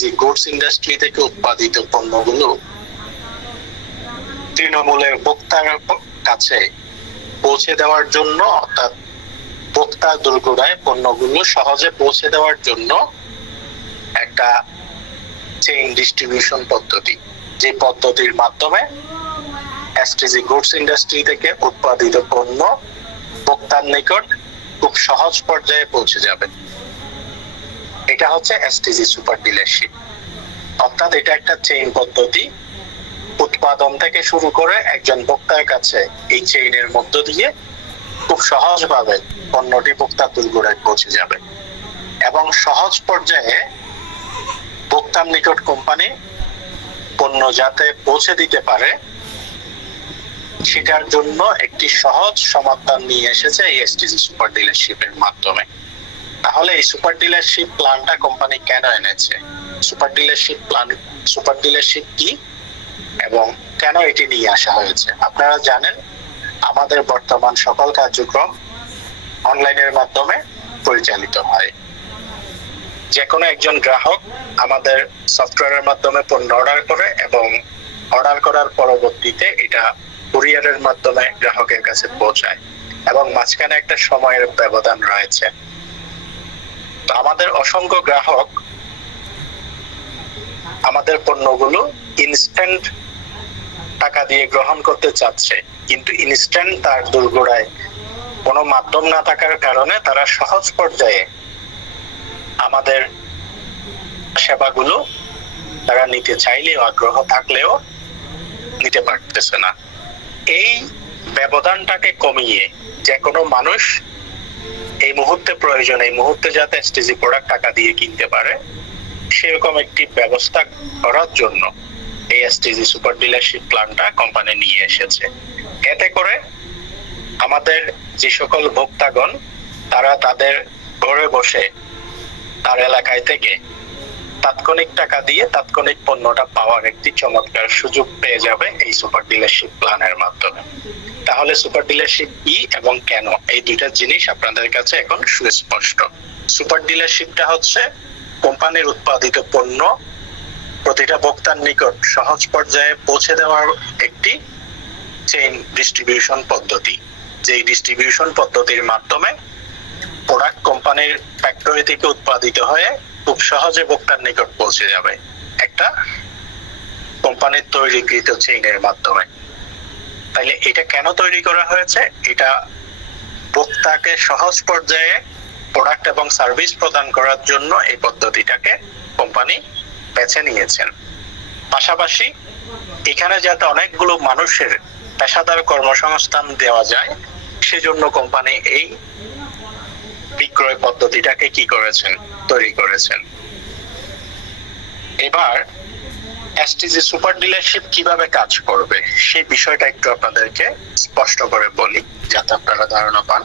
STG goods industry থেকে উৎপাদিত পণ্যগুলো তৃণমূলের ভোক্তার কাছে পৌঁছে দেওয়ার জন্য, অর্থাৎ ভোক্তার দোরগোড়ায় পণ্যগুলো সহজে পৌঁছে দেওয়ার জন্য একটা চেইন ডিস্ট্রিবিউশন পদ্ধতি, যে পদ্ধতির মাধ্যমে এসটিজি গুডস ইন্ডাস্ট্রি থেকে উৎপাদিত পণ্য ভোক্তার নিকট খুব সহজ পর্যায়ে পৌঁছে যাবে। এটা হচ্ছে এসটিজি সুপার ডিলারশিপ। অর্থাৎ এটা একটা চেইন পদ্ধতি, উৎপাদন থেকে শুরু করে একজন ভোক্তার কাছে এই চেইনের মধ্য দিয়ে খুব সহজভাবে পণ্যটি ভোক্তার দোরগোড়ায় পৌঁছে যাবে এবং সহজ পর্যায়ে ভোক্তার নিকট কোম্পানি পণ্য যাতে পৌঁছে দিতে পারে সেটার জন্য একটি সহজ সমাধান নিয়ে এসেছে এই এসটিজি সুপার ডিলারশিপের মাধ্যমে। তাহলে এই সুপার ডিলারশিপ প্ল্যানটা কোম্পানি কেন এনেছে? সুপার ডিলারশিপ কি এবং কেন এটি নিয়ে আসা হয়েছে? আপনারা জানেন আমাদের বর্তমান সকল কার্যক্রম অনলাইনের মাধ্যমে পরিচালিত হয়। যে কোনো একজন গ্রাহক আমাদের সফটওয়্যারের মাধ্যমে পণ্য অর্ডার করে এবং অর্ডার করার পরবর্তীতে এটা কুরিয়ারের মাধ্যমে গ্রাহকের কাছে পৌঁছায় এবং মাঝখানে একটা সময়ের ব্যবধান রয়েছে। তো আমাদের অসংখ্য গ্রাহক আমাদের পণ্যগুলো ইনস্ট্যান্ট টাকা দিয়ে গ্রহণ করতে চাচ্ছে, কিন্তু ইনস্ট্যান্ট তার দোরগোড়ায় কোনো মাধ্যম না থাকার কারণে তারা সহজ পর্যায়ে আমাদের সেবাগুলো তারা নিতে চাইলেও, আগ্রহ থাকলেও নিতে পারতেছে না। এই ব্যবধানটাকে কমিয়ে যে কোনো মানুষ এই মুহূর্তে প্রয়োজন, এই মুহূর্তে যাতে এসটিজি প্রোডাক্ট টাকা দিয়ে কিনতে পারে সেরকম একটি ব্যবস্থা করার জন্য এই এসটিজি সুপার ডিলারশিপ প্ল্যানটা কোম্পানি নিয়ে এসেছে। এতে করে আমাদের যে সকল ভোক্তাগণ তারা তাদের ঘরে বসে তার এলাকায় থেকে তাৎক্ষণিক টাকা দিয়ে তাৎক্ষণিক পণ্যটা পাওয়ার একটি চমৎকার সুযোগ পেয়ে যাবে এই সুপার ডিলারশিপ প্ল্যানের মাধ্যমে। তাহলে সুপার ডিলারশিপ কি এবং কেন, এই দুইটা জিনিস আপনাদের কাছে এখন সুস্পষ্ট। সুপার ডিলারশিপটা হচ্ছে কোম্পানির উৎপাদিত পণ্য প্রতিটা ভোক্তার নিকট সহজ পর্যায়ে পৌঁছে দেওয়ার একটি চেইন ডিস্ট্রিবিউশন পদ্ধতি, যেই ডিস্ট্রিবিউশন পদ্ধতির মাধ্যমে প্রোডাক্ট কোম্পানির ফ্যাক্টরি থেকে উৎপাদিত হয়ে খুব সহজে ভোক্তার নিকট পৌঁছে যাবে একটা কোম্পানির তৈরিকৃত চেইনের মাধ্যমে। তাইলে এটা কেন তৈরি করা হয়েছে? এটা ভোক্তাকে সহজ পর্যায়ে প্রোডাক্ট এবং সার্ভিস প্রদান করার জন্য এই পদ্ধতিটাকে কোম্পানি বেছে নিয়েছেন। পাশাপাশি এখানে যাতে অনেকগুলো মানুষের পেশাদার কর্মসংস্থান দেওয়া যায় সেজন্য কোম্পানি এই বিক্রয় পদ্ধতিটাকে কি করেছেন, তৈরি করেছেন। এবার এসটিজি সুপার ডিলারশিপ কিভাবে কাজ করবে সেই বিষয়টা একটু আপনাদেরকে স্পষ্ট করে বলি যাতে আপনারা ধারণা পান।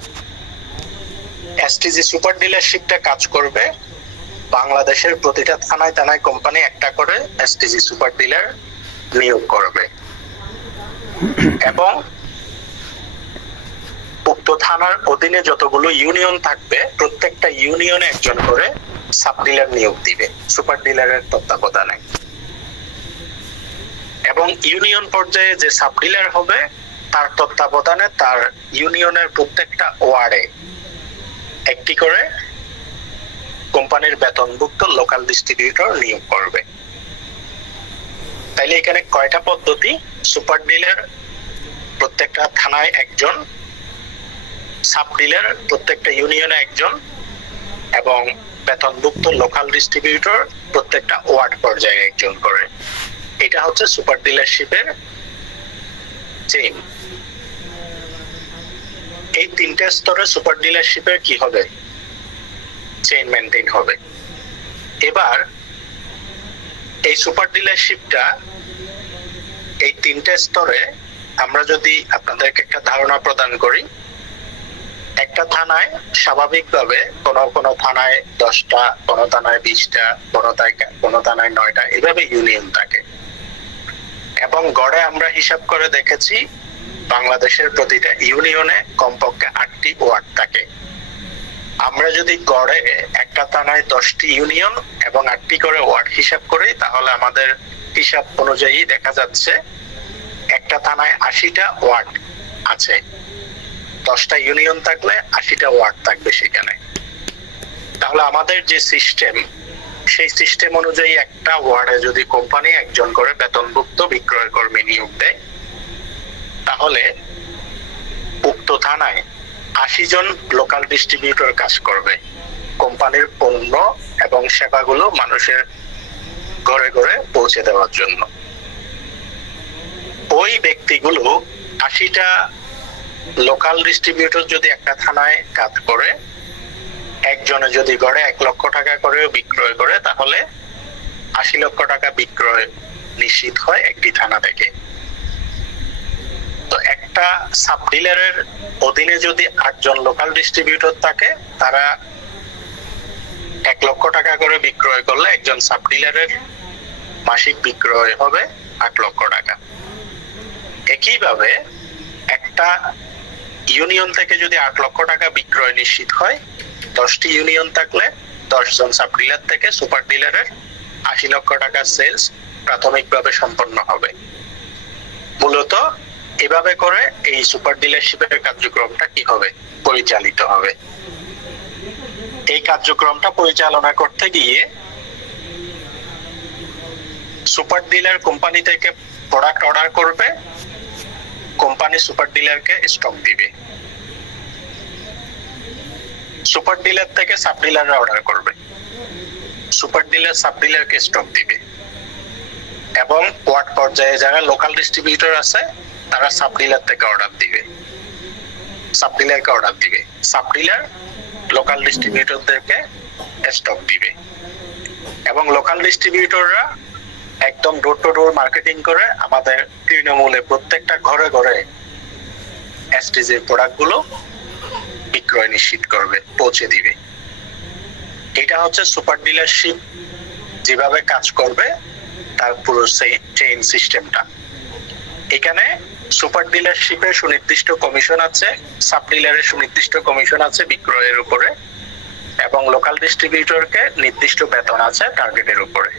এসটিজি সুপার ডিলারশিপটা কাজ করবে বাংলাদেশের প্রতিটা থানায় থানায় কোম্পানি একটা করে এসটিজি সুপার ডিলার নিয়োগ করবে এবং উক্ত থানার অধীনে যতগুলো ইউনিয়ন থাকবে প্রত্যেকটা ইউনিয়নে একজন করে সাব ডিলার নিয়োগ দিবে সুপার ডিলারের তত্ত্বাবধানে। এবং ইউনিয়ন পর্যায়ে যে সাব ডিলার হবে তার তত্ত্বাবধানে তার ইউনিয়নের প্রত্যেকটা ওয়ার্ডে একটি করে কোম্পানির বেতনভুক্ত লোকাল ডিস্ট্রিবিউটর নিয়োগ করবে। তাইলে এখানে কয়টা পদ্ধতি? সুপার ডিলার প্রত্যেকটা থানায় একজন, সাব ডিলার প্রত্যেকটা ইউনিয়নে একজন এবং বেতনভুক্ত লোকাল ডিস্ট্রিবিউটর প্রত্যেকটা ওয়ার্ড পর্যায়ে একজন করে। এটা হচ্ছে সুপার ডিলারশিপের চেইন। এই তিনটে স্তরে সুপার ডিলারশিপের কি হবে, চেইন মেইনটেইন হবে। এবার এই সুপার ডিলারশিপটা এই তিনটে স্তরে আমরা যদি আপনাদেরকে একটা ধারণা প্রদান করি, একটা থানায় স্বাভাবিকভাবে কোনো থানায় 10টা, কোনো থানায় 20টা, কোনো থানায় 9টা এভাবে ইউনিয়ন থাকে এবং গড়ে আমরা হিসাব করে দেখেছি বাংলাদেশের প্রতিটা ইউনিয়নে কমপক্ষে 8টি ওয়ার্ড থাকে। আমরা যদি গড়ে একটা থানায় 10টি ইউনিয়ন এবং 8টি করে ওয়ার্ড হিসাব করি, তাহলে আমাদের হিসাব অনুযায়ী দেখা যাচ্ছে একটা থানায় 80টা ওয়ার্ড আছে। 10টা ইউনিয়ন থাকলে 80টা ওয়ার্ড থাকবে সেখানে। তাহলে আমাদের যে সিস্টেম, সেই সিস্টেম অনুযায়ী একটা ওয়ার্ডে যদি কোম্পানি একজন করে বেতনভুক্ত বিক্রয় কর্মী নিয়োগ দেয়, তাহলে উক্ত থানায় 80 জন লোকাল ডিস্ট্রিবিউটর কাজ করবে কোম্পানির পণ্য এবং সেবাগুলো মানুষের ঘরে ঘরে পৌঁছে দেওয়ার জন্য। ওই ব্যক্তিগুলো 80টা লোকাল ডিস্ট্রিবিউটর যদি একটা থানায় কাজ করে, একজনে যদি গড়ে 1 লক্ষ টাকা করে বিক্রয় করে, তাহলে 80 লক্ষ টাকা বিক্রয় নিশ্চিত হয় একটি থানা থেকে। তো একটা সাব ডিলারের অধীনে যদি 8 জন লোকাল ডিস্ট্রিবিউটর থাকে, তারা 1 লক্ষ টাকা করে বিক্রয় করলে একজন সাব ডিলারের মাসিক বিক্রয় হবে 8 লক্ষ টাকা। একইভাবে একটা ইউনিয়ন থেকে যদি 8 লক্ষ টাকা বিক্রয় নিশ্চিত হয়, 10টি ইউনিয়ন থাকলে 10 জন সাব ডিলার থেকে সুপার ডিলারের 80 লক্ষ টাকা সেলস প্রাথমিকভাবে সম্পন্ন হবে। মূলত এভাবে করে এই সুপার ডিলারশিপের কার্যক্রমটা কি হবে, পরিচালিত হবে। এই কার্যক্রমটা পরিচালনা করতে গিয়ে সুপার ডিলার কোম্পানি থেকে প্রোডাক্ট অর্ডার করবে, কোম্পানি সুপার ডিলারকে স্টক দিবে, সুপার ডিলার থেকে সাব ডিলাররা অর্ডার করবে, সুপার ডিলার সাব ডিলারকে স্টক দিবে, এবং ওয়ার্ড পর্যায়ে যারা লোকাল ডিস্ট্রিবিউটর আছে তারা সাব ডিলার থেকে অর্ডার দিবে, সাব ডিলারকে অর্ডার দিবে, সাব ডিলার লোকাল ডিস্ট্রিবিউটরদেরকে স্টক দিবে, এবং লোকাল ডিস্ট্রিবিউটররা একদম ডোর টু ডোর মার্কেটিং করে আমাদের তৃণমূলে প্রত্যেকটা ঘরে ঘরে এসটিজির প্রোডাক্টগুলো বিক্রয় নিশ্চিত করবে, পৌঁছে দিবে। এটা হচ্ছে সুপার ডিলারশিপ যেভাবে কাজ করবে তার পুরো চেইন সিস্টেমটা। এখানে সুপার ডিলারশিপের সুনির্দিষ্ট কমিশন আছে, সাব ডিলারের সুনির্দিষ্ট কমিশন আছে বিক্রয়ের উপরে, এবং লোকাল ডিস্ট্রিবিউটরকে নির্দিষ্ট বেতন আছে টার্গেটের উপরে।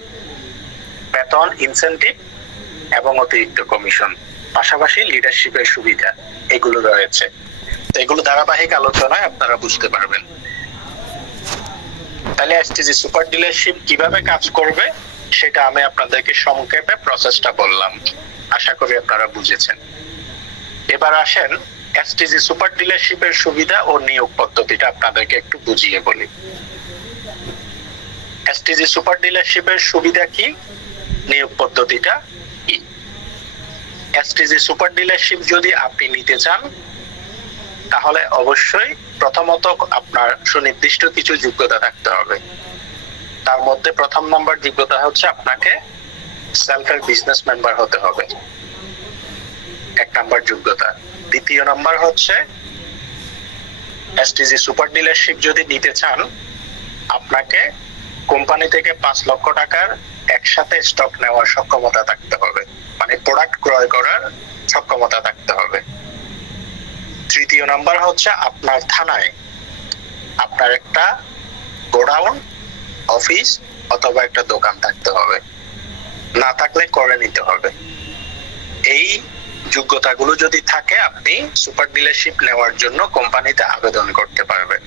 বেতন, ইনসেনটিভ এবং অতিরিক্ত কমিশন, পাশাপাশি লিডারশিপের সুবিধা এগুলো রয়েছে। এগুলো ধারাবাহিক আলোচনায় আপনারা বুঝতে পারবেন। তাহলে এসটিজি সুপার ডিলারশিপ কিভাবে কাজ করবে সেটা আমি আপনাদেরকে সংক্ষেপে প্রসেসটা বললাম, আশা করি আপনারা বুঝেছেন। এবার আসেন এসটিজি সুপার ডিলারশিপের সুবিধা ও নিয়োগ পদ্ধতিটা আপনাদেরকে একটু বুঝিয়ে বলি। এসটিজি সুপার ডিলারশিপের সুবিধা কি, নিয়োগ পদ্ধতিটা কি। এসটিজি সুপার ডিলারশিপ যদি আপনি নিতে চান, তাহলে অবশ্যই প্রথমত আপনার সুনির্দিষ্ট কিছু যোগ্যতা থাকতে হবে। তার মধ্যে প্রথম নাম্বার যোগ্যতা হচ্ছে আপনাকে সেলফের বিজনেস মেম্বার হতে হবে, 1 নাম্বার যোগ্যতা। দ্বিতীয় নাম্বার হচ্ছে এসটিজি সুপার ডিলারশিপ যদি নিতে চান, আপনাকে কোম্পানি থেকে 5 লক্ষ টাকার একসাথে স্টক নেওয়ার সক্ষমতা থাকতে হবে, মানে প্রোডাক্ট ক্রয় করার সক্ষমতা থাকতে হবে। তৃতীয় নাম্বার হচ্ছে আপনার থানায় আপনার একটা গোডাউন, অফিস অথবা একটা দোকান থাকতে হবে, না থাকলে করে নিতে হবে। এই যোগ্যতাগুলো যদি থাকে, আপনি সুপার ডিলারশিপ নেওয়ার জন্য কোম্পানিতে আবেদন করতে পারবেন।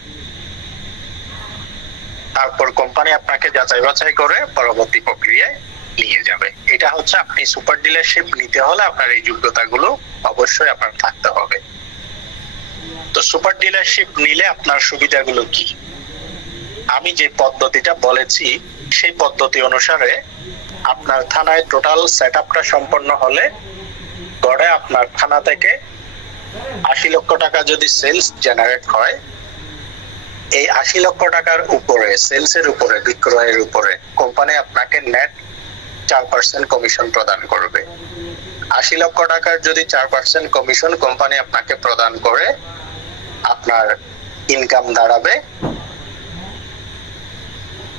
তারপর কোম্পানি আপনাকে যাচাই বাছাই করে পরবর্তী প্রক্রিয়ায় নিয়ে যাবে। এটা হচ্ছে আপনি সুপার ডিলারশিপ নিতে হলে আপনার এই যোগ্যতাগুলো অবশ্যই আপনার থাকতে হবে। তো সুপার ডিলারশিপ নিলে আপনার সুবিধাগুলো কি? আমি যে পদ্ধতিটা বলেছি সেই পদ্ধতি অনুসারে আপনার থানায় টোটাল সেটআপটা সম্পন্ন হলে গড়ে আপনার থানা থেকে 80 লক্ষ টাকা যদি সেলস জেনারেট হয়, এই 80 লক্ষ টাকার উপরে, সেলসের উপরে, বিক্রয়ের উপরে কোম্পানি আপনাকে নেট 4% কমিশন প্রদান করবে। 80 লক্ষ টাকার যদি 4% কমিশন কোম্পানি আপনাকে প্রদান করে, আপনার ইনকাম দাঁড়াবে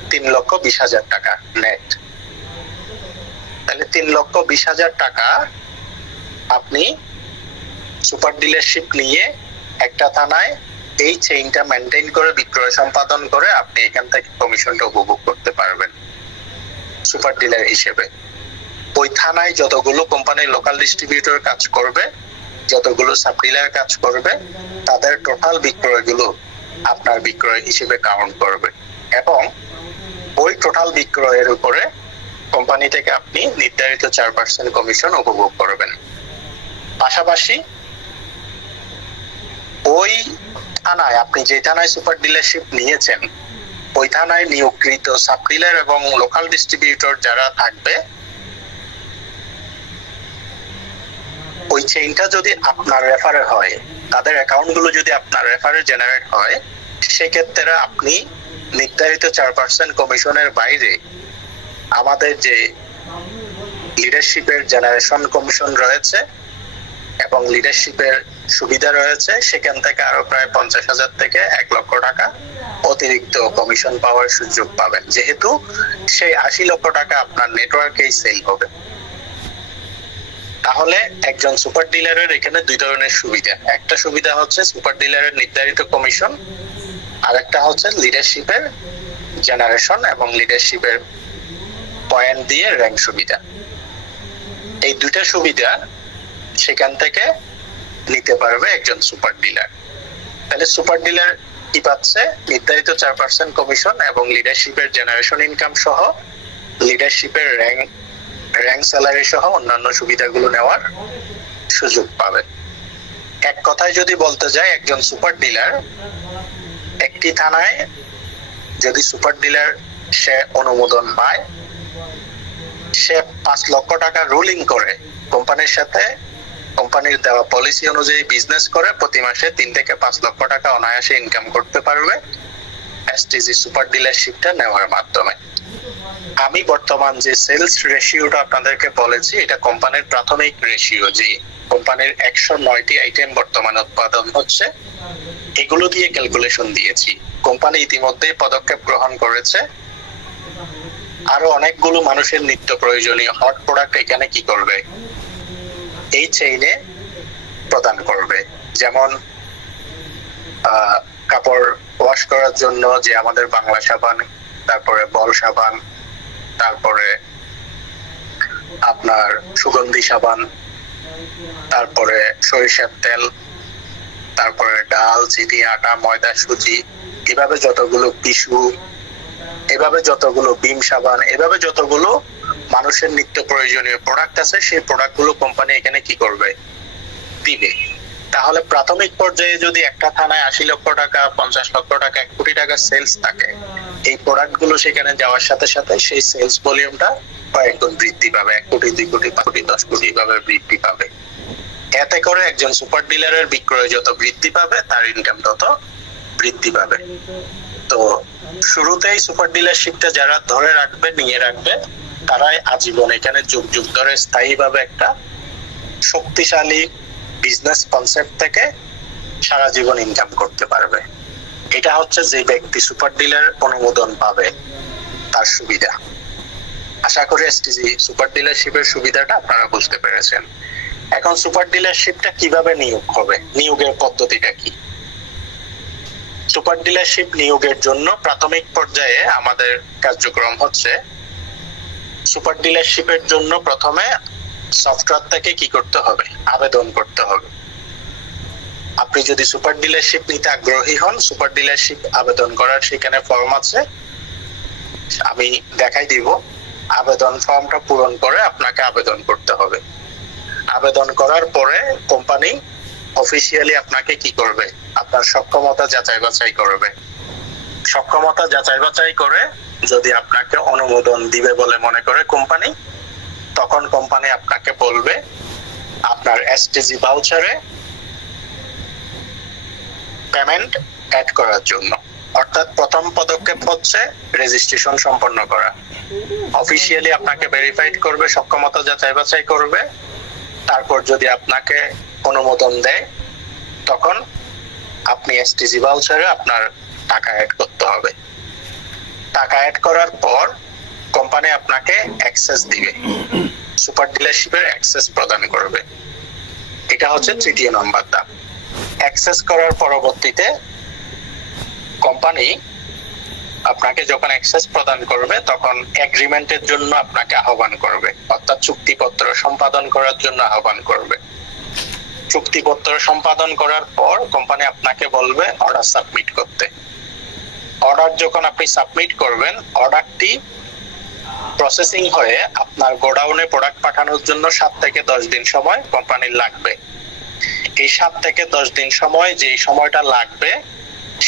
3,20,000 টাকা নেট। তাহলে 3,20,000 টাকা আপনি সুপার ডিলারশিপ নিয়ে একটা থানায় এই চেইনটা মেনটেন করে বিক্রয় সম্পাদন করে আপনি এখান থেকে কমিশনটা উপভোগ করতে পারবেন সুপার ডিলার হিসেবে। ওই থানায় যতগুলো কোম্পানির লোকাল ডিস্ট্রিবিউটর কাজ করবে, যতগুলো সাব ডিলার কাজ করবে, তাদের টোটাল বিক্রয়গুলো আপনার বিক্রয় হিসেবে কাউন্ট করবে এবং ওই টোটাল বিক্রয়ের উপরে কোম্পানি থেকে আপনি নির্ধারিত 4% কমিশন উপভোগ করবেন। পাশাপাশি ওই থানায় আপনি যে থানায় সুপার ডিলারশিপ নিয়েছেন ওই থানায় নিয়োগকৃত সাব ডিলার এবং লোকাল ডিস্ট্রিবিউটর যারা থাকবে, ওই চেইনটা যদি আপনার রেফারে হয়, তাদের অ্যাকাউন্টগুলো যদি আপনার রেফারে জেনারেট হয়, সেক্ষেত্রে আপনি নির্ধারিত 4% কমিশনের বাইরে আমাদের যে লিডারশিপের জেনারেশন কমিশন রয়েছে এবং লিডারশিপের সুবিধা রয়েছে, সেখান থেকে আরো প্রায় 50,000 থেকে 1 লক্ষ টাকা অতিরিক্ত কমিশন পাওয়ার সুযোগ পাবেন, যেহেতু সেই 80 লক্ষ টাকা আপনার নেটওয়ার্কেই সেল হবে। তাহলে একজন সুপার ডিলারের এখানে দুই ধরনের সুবিধা, একটা সুবিধা হচ্ছে সুপার ডিলারের নির্ধারিত কমিশন, আর একটা হচ্ছে লিডারশিপের জেনারেশন এবং লিডারশিপের পয়েন্ট দিয়ে র্যাঙ্ক সুবিধা। এই দুইটা সুবিধা সেখান থেকে নিতে পারবে একজন সুপার ডিলার। তাহলে সুপার ডিলার কি পাচ্ছে? নির্ধারিত 4% কমিশন এবং লিডারশিপের জেনারেশন ইনকাম সহ লিডারশিপের র্যাঙ্ক স্যালারি সহ অন্যান্য সুবিধাগুলো নেওয়ার সুযোগ পাবে। এক কথায় যদি বলতে যাই, একজন সুপার ডিলার একটি থানায় যদি সুপার ডিলার সে অনুমোদন পায়, সে 5 লক্ষ টাকা রুলিং করে কোম্পানির সাথে, কোম্পানির দেওয়া পলিসি অনুযায়ী বিজনেস করে প্রতি মাসে 3 থেকে 5 লক্ষ টাকা অনায়াসে ইনকাম করতে পারবে এসটিজি সুপার ডিলারশিপটা নেওয়ার মাধ্যমে। আমি বর্তমান যে সেলস রেশিওটা আপনাদেরকে বলেছি, এটা কোম্পানির প্রাথমিক রেশিও, যে কোম্পানির 109টি আইটেম বর্তমানে উৎপাদন হচ্ছে, এগুলো দিয়ে ক্যালকুলেশন দিয়েছি। কোম্পানি ইতিমধ্যে পদক্ষেপ গ্রহণ করেছে আরো অনেকগুলো মানুষের নিত্য প্রয়োজনীয় হট প্রোডাক্ট এখানে কি করবে, এই চেইনে প্রদান করবে। যেমন কাপড় ওয়াশ করার জন্য যে আমাদের বাংলা সাবান, তারপরে বল সাবান, তারপরে আপনার সুগন্ধি সাবান, তারপরে সরিষার তেল, তারপরে ডাল, চিনি, আটা, ময়দা, সুজি, এভাবে যতগুলো টিস্যু, এভাবে যতগুলো বিম সাবান, এভাবে যতগুলো মানুষের নিত্য প্রয়োজনীয় প্রোডাক্ট আছে, সেই প্রোডাক্টগুলো কোম্পানি এখানে কি করবে, দিবে। তাহলে প্রাথমিক পর্যায়ে যদি একটা থানায় 80 লক্ষ টাকা, 50 লক্ষ টাকা, 1 কোটি টাকা সেলস থাকে, এই প্রোডাক্টগুলো সেখানে যাওয়ার সাথে সাথে সেই সেলস ভলিউমটা কয়েক গুণ বৃদ্ধি পাবে, 1 কোটি, 2 কোটি, 5 কোটি, 10 কোটি ভাবে বৃদ্ধি পাবে। এতে করে একজন সুপার ডিলারের বিক্রয় যত বৃদ্ধি পাবে, তার ইনকাম তত বৃদ্ধি পাবে। তো শুরুতেই সুপার ডিলারশিপটা যারা ধরে রাখবে, নিয়ে রাখবে, তারাই আজীবন এখানে যুগ যুগ ধরে স্থায়ীভাবে একটা শক্তিশালী বিজনেস কনসেপ্ট থেকে সারা জীবন ইনকাম করতে পারবে। এটা হচ্ছে যে ব্যক্তি সুপার ডিলার অনুমোদন পাবে তার সুবিধা। আশা করি এসটিজি সুপার ডিলারশিপের সুবিধাটা আপনারা বুঝতে পেরেছেন। এখন সুপার ডিলারশিপটা কিভাবে নিয়োগ হবে, নিয়োগের পদ্ধতিটা কি? সুপার ডিলারশিপ নিয়োগের জন্য প্রাথমিক পর্যায়ে আমাদের কার্যক্রম হচ্ছে, সুপার ডিলারশিপের জন্য প্রথমে সফটওয়্যার থেকে কি করতে হবে, আবেদন করতে হবে। আপনি যদি সুপার ডিলারশিপ নিতে আগ্রহী হন, সুপার ডিলারশিপ আবেদন করার সেখানে ফর্ম আছে, আমি দেখাই দিব। আবেদন ফর্মটা পূরণ করে আপনাকে আবেদন করতে হবে। আবেদন করার পরে কোম্পানি অফিসিয়ালি আপনাকে কি করবে, আপনার সক্ষমতা যাচাই বাছাই করবে। সক্ষমতা যাচাই বাছাই করে যদি আপনাকে অনুমোদন দিবে বলে মনে করে কোম্পানি, তখন কোম্পানি আপনাকে বলবে আপনার এসটিজি ভাউচারে পেমেন্ট অ্যাড করার জন্য। অর্থাৎ প্রথম পদক্ষেপ হচ্ছে রেজিস্ট্রেশন সম্পন্ন করা। অফিসিয়ালি আপনাকে ভেরিফাইড করবে, সক্ষমতা যাচাই বাছাই করবে, তারপর যদি আপনাকে অনুমোদন দেয়, তখন আপনি এসটিজি ভাউচারে আপনার টাকা অ্যাড করতে হবে। টাকা অ্যাড করার পর কোম্পানি আপনাকে অ্যাক্সেস দিবে, সুপার ডিলারশিপের অ্যাক্সেস প্রদান করবে। এটা হচ্ছে তৃতীয় নম্বর ধাপ। অ্যাক্সেস করার পরবর্তীতে কোম্পানি আপনাকে যখন অ্যাক্সেস প্রদান করবে তখন এগ্রিমেন্টের জন্য আপনাকে আহ্বান করবে, অর্থাৎ চুক্তিপত্র সম্পাদন করার জন্য আহ্বান করবে। চুক্তিপত্র সম্পাদন করার পর কোম্পানি আপনাকে বলবে অর্ডার সাবমিট করতে। অর্ডার যখন আপনি সাবমিট করবেন, অর্ডারটি প্রসেসিং হয়ে আপনার গোডাউনে প্রোডাক্ট পাঠানোর জন্য 7 থেকে 10 দিন সময় কোম্পানির লাগবে। এই 7 থেকে 10 দিন সময়, যে সময়টা লাগবে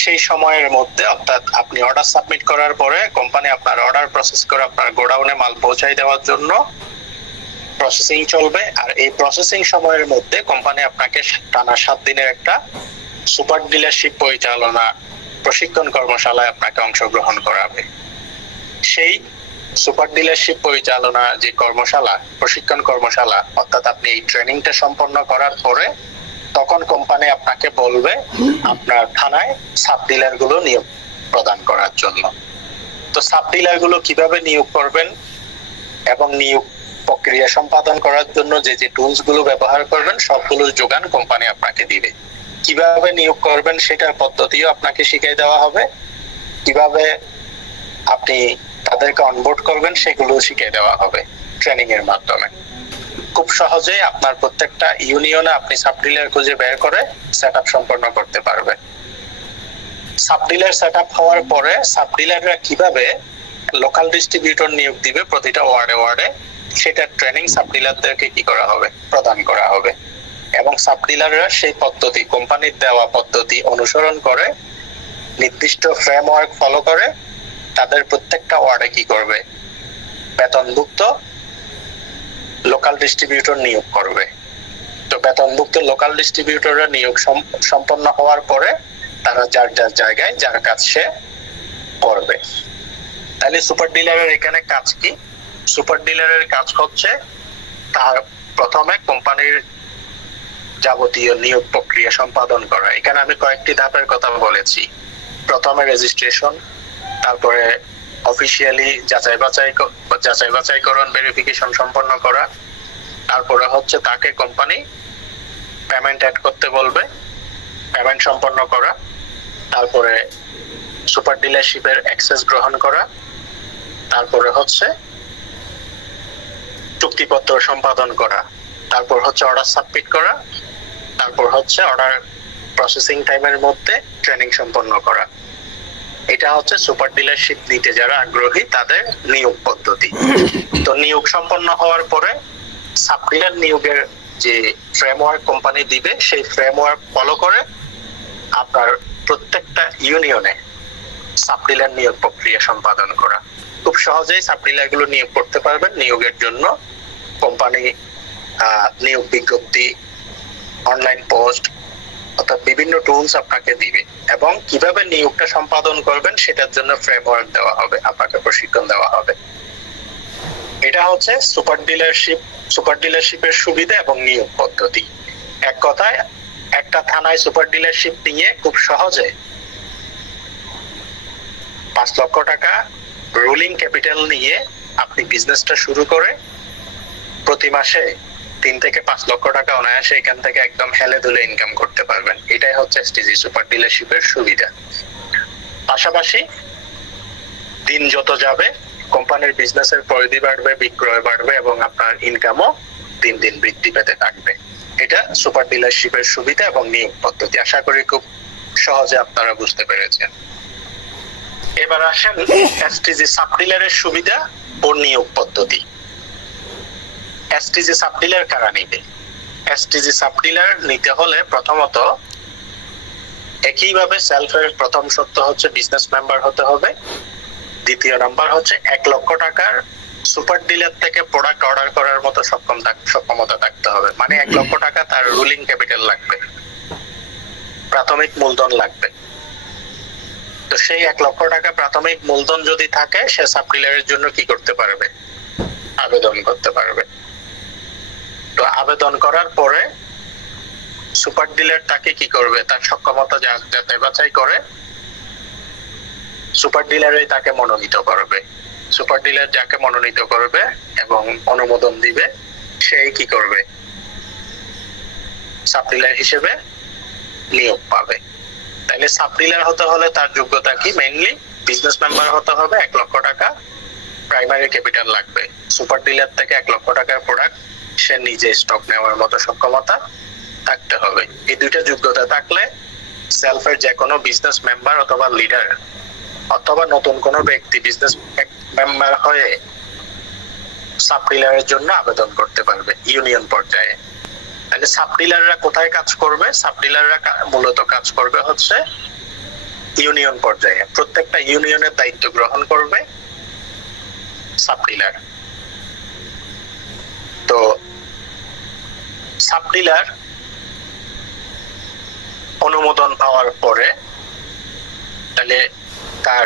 সেই সময়ের মধ্যে, অর্থাৎ আপনি অর্ডার সাবমিট করার পরে কোম্পানি আপনার অর্ডার প্রসেস করে আপনার গোডাউনে মাল পৌঁছাই দেওয়ার জন্য প্রসেসিং চলবে। আর এই প্রসেসিং সময়ের মধ্যে কোম্পানি আপনাকে টানা 7 দিনের একটা সুপার ডিলারশিপ পরিচালনা প্রশিক্ষণ কর্মশালায় আপনাকে অংশগ্রহণ করাবে। সেই সুপার ডিলারশিপ পরিচালনা যে কর্মশালা, প্রশিক্ষণ কর্মশালা, অর্থাৎ আপনি এই ট্রেনিংটা সম্পন্ন করার পরে তখন কোম্পানি আপনাকে বলবে আপনার থানায় সাব ডিলার গুলো নিয়োগ প্রদান করার জন্য। তো সাব ডিলার গুলো কিভাবে নিয়োগ করবেন এবং নিয়োগ প্রক্রিয়া সম্পাদন করার জন্য যে যে টুলস গুলো ব্যবহার করবেন সবগুলোর যোগান কোম্পানি আপনাকে দিবে। কিভাবে নিয়োগ করবেন সেটার পদ্ধতিও আপনাকে শিখিয়ে দেওয়া হবে, কিভাবে আপনি তাদেরকে অনবোর্ড করবেন সেগুলো শিখিয়ে দেওয়া হবে ট্রেনিং এর মাধ্যমে। খুব সহজেই আপনার প্রত্যেকটা ইউনিয়নে আপনি সাব ডিলার খুঁজে বের করে সেটআপ সম্পন্ন করতে পারবেন। সাব ডিলার সেটআপ হওয়ার পরে সাব ডিলাররা কিভাবে লোকাল ডিস্ট্রিবিউটর নিয়োগ দিবে প্রতিটা ওয়ার্ডে সেটা ট্রেনিং সাব ডিলারদেরকে কি করা হবে, প্রদান করা হবে। এবং সাব ডিলাররা সেই পদ্ধতি, কোম্পানির দেওয়া পদ্ধতি অনুসরণ করে নির্দিষ্ট ফ্রেমওয়ার্ক ফলো করে তাদের প্রত্যেকটা ওয়ার্ডে কি করবে, বেতনভুক্ত লোকাল ডিস্ট্রিবিউটর নিয়োগ করবে। তো বেতনভুক্ত লোকাল ডিস্ট্রিবিউটররা নিয়োগ সম্পন্ন হওয়ার পরে তারা যার যার জায়গায় যার কাজ সে করবে। তাহলে সুপার ডিলারের এখানে কাজ কি? সুপার ডিলারের কাজ হচ্ছে তার প্রথমে কোম্পানির যাবতীয় নিয়োগ প্রক্রিয়া সম্পাদন করা। এখানে আমি কয়েকটি ধাপের কথা বলেছি। প্রথমে রেজিস্ট্রেশন, তারপরে অফিসিয়ালি যাচাই বাছাইকরণ ভেরিফিকেশন সম্পন্ন করা, তারপরে হচ্ছে তাকে কোম্পানি পেমেন্ট অ্যাড করতে বলবে, পেমেন্ট সম্পন্ন করা, তারপরে সুপার ডিলারশিপের অ্যাক্সেস গ্রহণ করা, তারপরে হচ্ছে চুক্তিপত্র সম্পাদন করা, তারপর হচ্ছে অর্ডার সাবমিট করা, তারপর হচ্ছে অর্ডার প্রসেসিং টাইমের মধ্যে ট্রেনিং সম্পন্ন করা। এটা হচ্ছে সুপার ডিলারশিপ নিতে যারা আগ্রহী তাদের নিয়োগ পদ্ধতি। তো নিয়োগ সম্পন্ন হওয়ার পরে সাব ডিলার নিয়োগের যে ফ্রেমওয়ার্ক কোম্পানি দিবে সেই ফ্রেমওয়ার্ক ফলো করে আপনার প্রত্যেকটা ইউনিয়নে সাব ডিলার নিয়োগ প্রক্রিয়া সম্পাদন করা। খুব সহজেই সাব ডিলার গুলো নিয়োগ করতে পারবেন। নিয়োগের জন্য কোম্পানি নিয়োগ বিজ্ঞপ্তি, অনলাইন পোস্ট, অর্থাৎ বিভিন্ন টুলস আপনাকে দিবে এবং কিভাবে নিয়োগটা সম্পাদন করবেন সেটার জন্য ফ্রেমওয়ার্ক দেওয়া হবে, আপনাকে প্রশিক্ষণ দেওয়া হবে। এটা হচ্ছে সুপার ডিলারশিপের সুবিধা এবং নিয়োগ পদ্ধতি। এক কথায় একটা থানায় সুপার ডিলারশিপ নিয়ে খুব সহজে 5 লক্ষ টাকা রুলিং ক্যাপিটাল নিয়ে আপনি বিজনেসটা শুরু করে প্রতি মাসে 3 থেকে 5 লক্ষ টাকা অনায়াসে এখান থেকে একদম হেলে দুলে ইনকাম করতে পারবেন। এটাই হচ্ছে এসটিজি সুপার ডিলারশিপের সুবিধা। পাশাপাশি দিন যত যাবে কোম্পানির বিজনেসের পরিধি বাড়বে, বিক্রয় বাড়বে এবং আপনার ইনকামও দিন দিন বৃদ্ধি পেতে থাকবে। এটা সুপার ডিলারশিপের সুবিধা এবং নিয়োগ পদ্ধতি। আশা করি খুব সহজে আপনারা বুঝতে পেরেছেন। এবার আসেন এসটিজি সাব ডিলারের সুবিধা ও নিয়োগ পদ্ধতি। এসটিজি সাব ডিলার কারা নিবে? এসটিজি সাব ডিলার নিতে হলে প্রথমত একইভাবে সেলফের প্রথম শর্ত হচ্ছে বিজনেস মেম্বার হতে হবে। দ্বিতীয় নাম্বার হচ্ছে 1 লক্ষ টাকার সুপার ডিলার থেকে প্রোডাক্ট অর্ডার করার মতো সক্ষমতা থাকতে হবে। মানে 1 লক্ষ টাকা তার রুলিং ক্যাপিটাল লাগবে, প্রাথমিক মূলধন লাগবে। তো সেই 1 লক্ষ টাকা প্রাথমিক মূলধন যদি থাকে সে সাব ডিলারের জন্য কি করতে পারবে? আবেদন করতে পারবে। তো আবেদন করার পরে সুপার ডিলার তাকে কি করবে? তার সক্ষমতা যাচাই বাছাই করে সুপার ডিলারই তাকে মনোনীত করবে। সুপার ডিলার যাকে মনোনীত করবে এবং অনুমোদন দিবে সেই কি করবে? সাব ডিলার হিসেবে নিয়োগ পাবে। তাহলে সাব ডিলার হতে হলে তার যোগ্যতা কি? মেইনলি বিজনেস মেম্বার হতে হবে, 1 লক্ষ টাকা প্রাইমারি ক্যাপিটাল লাগবে। সুপার ডিলার থেকে 1 লক্ষ টাকার প্রোডাক্ট সে নিজে স্টক নেওয়ার মতো সক্ষমতা থাকতে হবে। এই দুইটা যোগ্যতা থাকলে সেলফের যে কোনো বিজনেস মেম্বার অথবা লিডার অথবা নতুন কোনো ব্যক্তি বিজনেস মেম্বার হয়ে সাব ডিলারের জন্য আবেদন করতে পারবে ইউনিয়ন পর্যায়ে। তাহলে সাব ডিলাররা কোথায় কাজ করবে? সাব ডিলাররা মূলত কাজ করবে হচ্ছে ইউনিয়ন পর্যায়ে। প্রত্যেকটা ইউনিয়নের দায়িত্ব গ্রহণ করবে সাব ডিলার। তো সাব ডিলার অনুমোদন পাওয়ার পরে তাহলে তার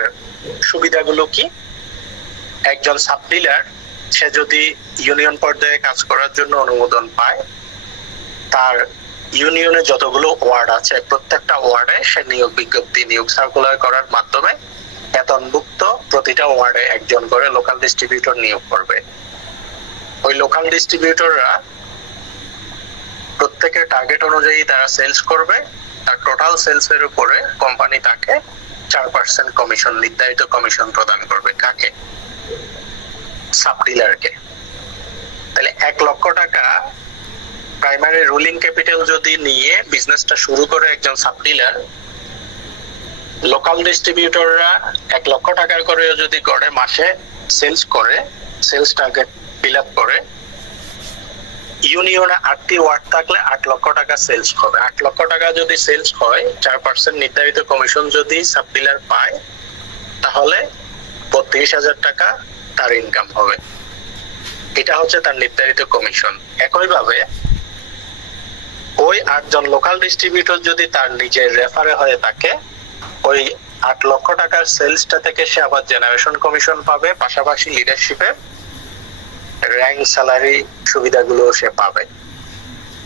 সুবিধাগুলো কি? একজন সাব ডিলার সে যদি ইউনিয়ন পর্যায়ে কাজ করার জন্য অনুমোদন পায়, তার ইউনিয়নে যতগুলো ওয়ার্ড আছে প্রত্যেকটা ওয়ার্ডে সে নিয়োগ বিজ্ঞপ্তি, নিয়োগ সার্কুলার করার মাধ্যমে বেতনভুক্ত প্রতিটা ওয়ার্ডে একজন করে লোকাল ডিস্ট্রিবিউটর নিয়োগ করবে। ওই লোকাল ডিস্ট্রিবিউটররা প্রত্যেকের টার্গেট অনুযায়ী তারা সেলস করবে। তার টোটাল সেলস এর উপরে কোম্পানি তাকে 4% কমিশন, নির্ধারিত কমিশন প্রদান করবে। কাকে? সাব ডিলারকে। তাহলে 1 লক্ষ টাকা প্রাইমারি রুলিং ক্যাপিটাল যদি নিয়ে বিজনেসটা শুরু করে একজন সাব ডিলার, লোকাল ডিস্ট্রিবিউটররা 1 লক্ষ টাকার করে যদি গড়ে মাসে সেলস করে, সেলস টার্গেট ফিল আপ করে, ইউনিয়নে 8টি ওয়ার্ড থাকলে 8 লক্ষ টাকা সেলস হবে। 8 লক্ষ টাকা যদি সেলস হয়, 4% নির্ধারিত কমিশন যদি সাব ডিলার পায়, তাহলে 32,000 টাকা তার ইনকাম হবে। এটা হচ্ছে তার নির্ধারিত কমিশন। একইভাবে ওই 8 জন লোকাল ডিস্ট্রিবিউটর যদি তার নিজের রেফারে হয়ে থাকে, ওই 8 লক্ষ টাকার সেলসটা থেকে সে আবার জেনারেশন কমিশন পাবে, পাশাপাশি লিডারশিপের র্যাঙ্ক, স্যালারি সুবিধাগুলো সে পাবে।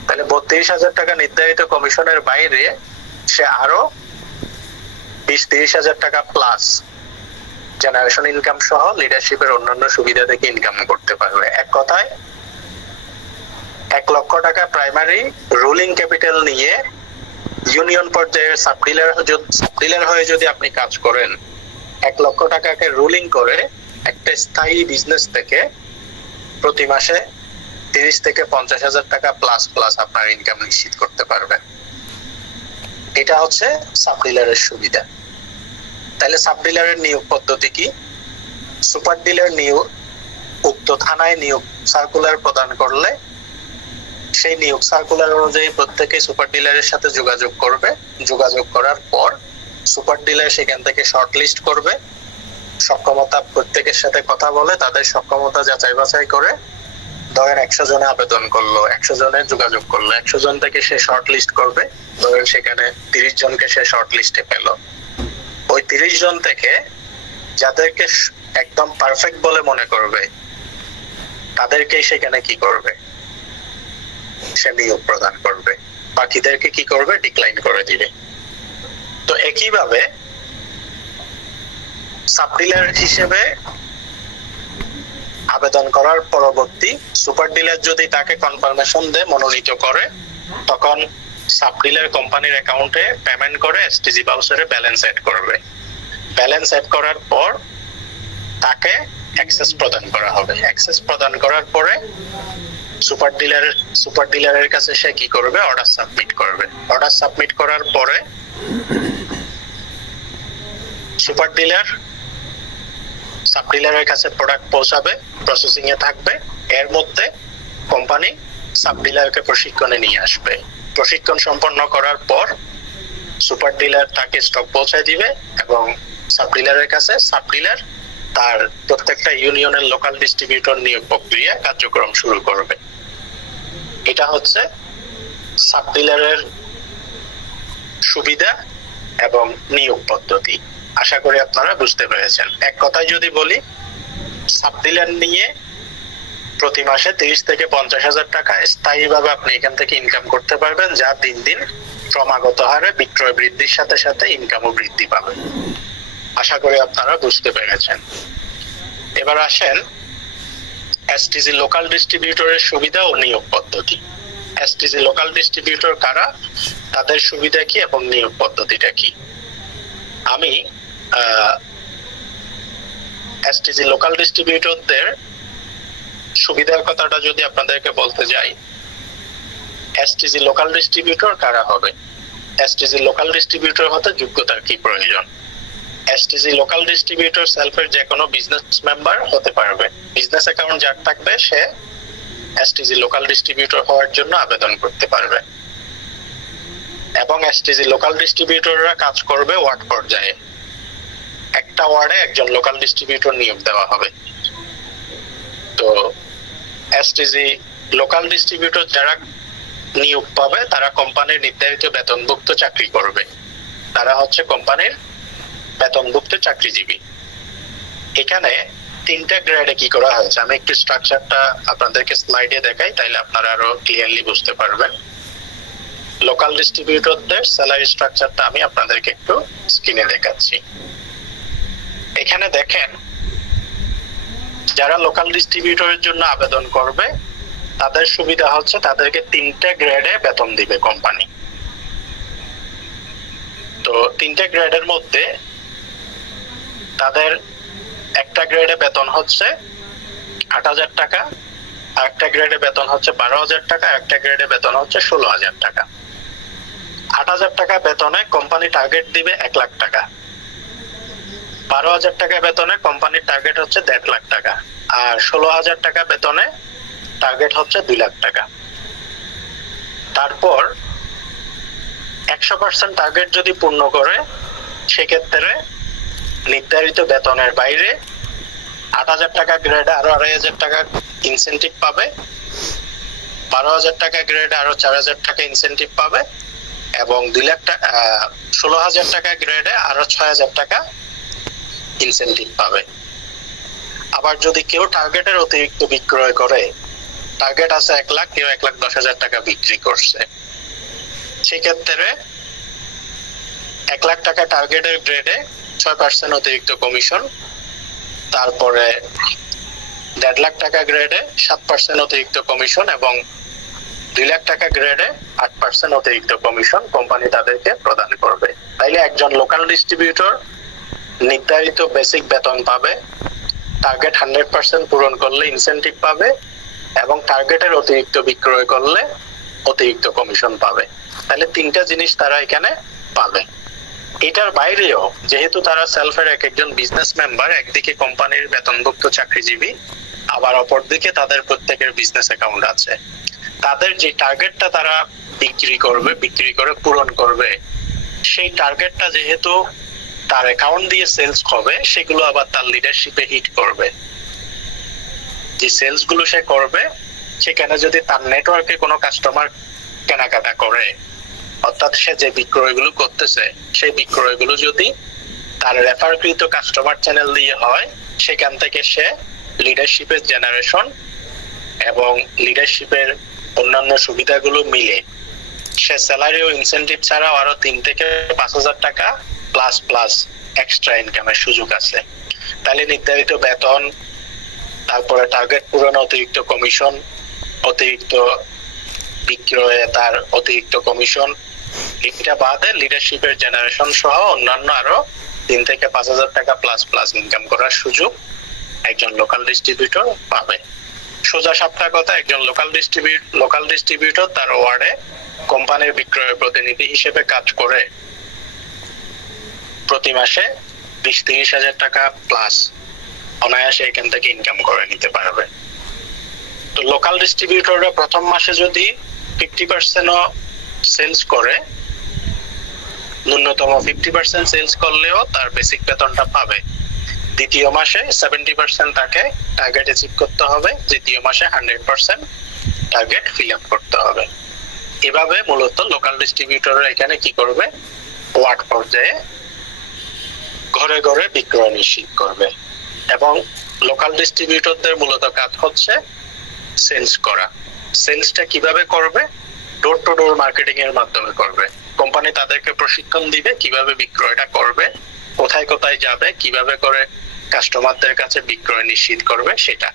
তাহলে 32,000 টাকা নির্ধারিত কমিশনের বাইরে সে আরো 20-30,000 টাকা প্লাস জেনারেশন ইনকাম সহ লিডারশিপের অন্যান্য সুবিধা থেকে ইনকাম করতে পারবে। এক কথায় 1 লক্ষ টাকা প্রাইমারি রুলিং ক্যাপিটাল নিয়ে ইউনিয়ন পর্যায়ের সাব ডিলার হয়ে যদি আপনি কাজ করেন, 1 লক্ষ টাকাকে রুলিং করে একটা স্থায়ী বিজনেস থেকে প্রতি মাসে 30 থেকে 50,000 টাকা প্লাস প্লাস আপনার ইনকাম নিশ্চিত করতে পারবেন। এটা হচ্ছে সাব ডিলারের সুবিধা। তাহলে সাব ডিলারের নিয়োগ পদ্ধতি কি? সুপার ডিলার নিয়োগ উক্ত থানায় নিয়োগ সার্কুলার প্রদান করলে সেই নিয়োগ সার্কুলার অনুযায়ী প্রত্যেকে সুপার ডিলারের সাথে যোগাযোগ করবে। যোগাযোগ করার পর সুপার ডিলার সেখান থেকে শর্ট লিস্ট করবে, সক্ষমতা প্রত্যেকের সাথে কথা বলে তাদের সক্ষমতা যাচাই বাছাই করে, ধরেন 100 জনে আবেদন করলো, 100 জনের যোগাযোগ করলো, 100 জন থেকে সে শর্ট লিস্ট করবে। ধরেন সেখানে 30 জনকে সে শর্ট লিস্টে পেল। ওই 30 জন থেকে যাদেরকে একদম পারফেক্ট বলে মনে করবে তাদেরকেই সেখানে কি করবে? সে নিয়োগ প্রদান করবে। বাকিদেরকে কি করবে? ডিক্লাইন করে দিবে। তো একইভাবে সাব ডিলার হিসেবে আবেদন করার পরবর্তী সুপার ডিলার যদি তাকে কনফার্মেশন দেয়, মনোনীত করে, তখন সাব ডিলার কোম্পানির অ্যাকাউন্টে পেমেন্ট করে এসটিজি বাউচারে ব্যালেন্স অ্যাড করবে। ব্যালেন্স অ্যাড করার পর তাকে অ্যাক্সেস প্রদান করা হবে। অ্যাক্সেস প্রদান করার পরে সুপার ডিলারের কাছে সে কি করবে? অর্ডার সাবমিট করবে। অর্ডার সাবমিট করার পরে সুপার ডিলার সাব ডিলারের কাছে প্রোডাক্ট পৌঁছাবে, প্রসেসিং এ থাকবে। এর মধ্যে কোম্পানি সাব ডিলারকে প্রশিক্ষণে নিয়ে আসবে। প্রশিক্ষণ সম্পন্ন করার পর সুপার ডিলার তাকে স্টক পৌঁছায় দিবে এবং সাব ডিলারের কাছে সাব ডিলার তার প্রত্যেকটা ইউনিয়নের লোকাল ডিস্ট্রিবিউটর নিয়োগ প্রক্রিয়া কার্যক্রম শুরু করবে। এটা হচ্ছে সাব ডিলারের সুবিধা এবং নিয়োগ পদ্ধতি। আশা করি আপনারা বুঝতে পেরেছেন। এক কথায় যদি বলি, সাব ডিলার নিয়ে প্রতি মাসে 30 থেকে 50,000 টাকা স্থায়ীভাবে আপনি এখান থেকে ইনকাম করতে পারবেন, যা দিন দিন ক্রমাগত হারে বিক্রয় বৃদ্ধির সাথে সাথে ইনকামও বৃদ্ধি পাবে। আশা করি আপনারা বুঝতে পেরেছেন। এবার আসেন এসটিজি লোকাল ডিস্ট্রিবিউটরের সুবিধা ও নিয়োগ পদ্ধতি। এসটিজি লোকাল ডিস্ট্রিবিউটর কারা? তাদের সুবিধা কি এবং নিয়োগ পদ্ধতিটা কি। আমি এসটিজি লোকাল ডিস্ট্রিবিউটরদের সুবিধার কথাটা যদি আপনাদেরকে বলতে যাই, এসটিজি লোকাল ডিস্ট্রিবিউটর কারা হবে, এসটিজি লোকাল ডিস্ট্রিবিউটর হতে যোগ্যতার কি প্রয়োজন। এসটিজি লোকাল ডিস্ট্রিবিউটর সেলফের যে কোনো বিজনেস মেম্বার হতে পারবে, বিজনেস অ্যাকাউন্ট যার থাকবে সে এসটিজি লোকাল ডিস্ট্রিবিউটর হওয়ার জন্য আবেদন করতে পারবে। এবং এসটিজি লোকাল ডিস্ট্রিবিউটররা কাজ করবে ওয়ার্ড পর্যায়ে, একটা ওয়ার্ডে একজন লোকাল ডিস্ট্রিবিউটর নিয়োগ দেওয়া হবে। তো এসটিজি লোকাল ডিস্ট্রিবিউটর যারা নিয়োগ পাবে তারা কোম্পানির নির্ধারিত বেতনভুক্ত চাকরি করবে, তারা হচ্ছে কোম্পানির বেতনভুক্ত চাকরিজীবী। এখানে তিনটা গ্রেডে কি করা হয়েছে, আমি একটু স্ট্রাকচারটা আপনাদেরকে স্লাইডে দেখাই, তাইলে আপনারা আরো ক্লিয়ারলি বুঝতে পারবেন। লোকাল ডিস্ট্রিবিউটরদের স্যালারি স্ট্রাকচারটা আমি আপনাদেরকে একটু স্ক্রিনে দেখাচ্ছি। এখানে দেখেন, যারা লোকাল ডিস্ট্রিবিউটরের জন্য আবেদন করবে তাদের সুবিধা হচ্ছে তাদেরকে তিনটা গ্রেডে বেতন দিবে কোম্পানি। তো তিনটা গ্রেডের মধ্যে তাদের একটা গ্রেডে বেতন হচ্ছে ৮,০০০ টাকা, আরেকটা গ্রেডে বেতন হচ্ছে ১২,০০০ টাকা, একটা গ্রেডে বেতন হচ্ছে ১৬,০০০ টাকা। ৮,০০০ টাকা বেতনে কোম্পানি টার্গেট দিবে ১,০০,০০০ টাকা, ১২,০০০ টাকা বেতনে কোম্পানির টার্গেট হচ্ছে ১.৫ লাখ টাকা, আর ১৬,০০০ টাকা বেতনে টার্গেট হচ্ছে ২ লাখ টাকা। তারপর ১০০% টার্গেট যদি পূর্ণ করে সেক্ষেত্রে নির্ধারিত বেতনের বাইরে ৮,০০০ টাকা গ্রেডে আরো ২,৫০০ টাকা ইনসেনটিভ পাবে, ১২,০০০ টাকা গ্রেডে আরো ৪,০০০ টাকা ইনসেনটিভ পাবে, এবং ২ লাখ টাকা ১৬,০০০ টাকা গ্রেডে আরো ৬,০০০ টাকা ইনসেনটিভ পাবে। আবার যদি কেউ টার্গেটের অতিরিক্ত বিক্রয় করে, টার্গেট আছে ১ লাখ, কেউ ১,১০,০০০ টাকা বিক্রি করছে, সেক্ষেত্রে ১ লাখ টাকা টার্গেটের গ্রেডে ৬% অতিরিক্ত কমিশন, তারপরে ১.৫ লাখ টাকা গ্রেডে ৭% অতিরিক্ত কমিশন, এবং ২ লাখ টাকা গ্রেডে ৮% অতিরিক্ত কমিশন কোম্পানি তাদেরকে প্রদান করবে। তাইলে একজন লোকাল ডিস্ট্রিবিউটর নির্ধারিত বেসিক বেতন পাবে, টার্গেট 100% পূরণ করলে ইনসেনটিভ পাবে, এবং টার্গেটের অতিরিক্ত বিক্রয় করলে অতিরিক্ত কমিশন পাবে। তাহলে তিনটা জিনিস তারা এখানে পাবে। এটার বাইরেও যেহেতু তারা সেলফের একজন বিজনেস মেম্বার, একদিকে কোম্পানির বেতনভুক্ত চাকরিজীবী, আবার অপরদিকে তাদের প্রত্যেকের বিজনেস অ্যাকাউন্ট আছে, তাদের যে টার্গেটটা তারা বিক্রি করে পূরণ করবে, সেই টার্গেটটা যেহেতু তার অ্যাকাউন্ট দিয়ে সেলস হবে, সেগুলো আবার তার লিডারশিপে হিট করবে। যে সেলস গুলো সে করবে সেখানে যদি তার নেটওয়ার্কে কোনো কাস্টমার কেনাকাটা করে, অর্থাৎ সে যে বিক্রয়গুলো করতেছে সেই বিক্রয়গুলো যদি তার রেফারকৃত কাস্টমার চ্যানেল দিয়ে হয়, সেখান থেকে সে লিডারশিপের জেনারেশন এবং লিডারশিপের অন্যান্য সুবিধাগুলো মিলে সে স্যালারি ও ইনসেনটিভ ছাড়াও আরো ৩ থেকে ৫,০০০ টাকা প্লাস প্লাস এক্সট্রা ইনকামের সুযোগ আছে। তাহলে নির্ধারিত বেতন, তারপরে টার্গেট পূরণ, অতিরিক্ত কমিশন, অতিরিক্ত বিক্রয়ে তার অতিরিক্ত কমিশন, এটা বাদে লিডারশিপের জেনারেশন সহ অন্যান্য আরো ৩ থেকে ৫,০০০ টাকা প্লাস প্লাস ইনকাম করার সুযোগ একজন লোকাল ডিস্ট্রিবিউটর পাবে। সোজা সাপটা কথা, একজন লোকাল ডিস্ট্রিবিউটর তার ওয়ার্ডে কোম্পানির বিক্রয় প্রতিনিধি হিসেবে কাজ করে প্রতি মাসে ২০-৩০ হাজার টাকা প্লাস অনায়াসে এখান থেকে ইনকাম করে নিতে পারবে। তো লোকাল ডিস্ট্রিবিউটররা প্রথম মাসে যদি 50%ও সেলস করে, ন্যূনতম 50% সেলস করলেও তার বেসিক বেতনটা পাবে। দ্বিতীয় মাসে 70% তাকে টার্গেট অ্যাচিভ করতে হবে, তৃতীয় মাসে 100% টার্গেট ফিল আপ করতে হবে। এভাবে মূলত লোকাল ডিস্ট্রিবিউটররা এখানে কি করবে, ওয়ার্ড পর্যায়ে ঘরে ঘরে বিক্রয় নিশ্চিত করবে। এবং লোকাল ডিস্ট্রিবিউটরদের মূলত কাজ হচ্ছে সেলস করা। সেলসটা কিভাবে করবে, ডোর টু ডোর মার্কেটিং এর মাধ্যমে করবে। কোম্পানি তাদেরকে প্রশিক্ষণ দিবে কিভাবে বিক্রয়টা করবে, কোথায় কোথায় যাবে, কিভাবে করে কাস্টমারদের কাছে বিক্রয় নিশ্চিত করবে সেটা।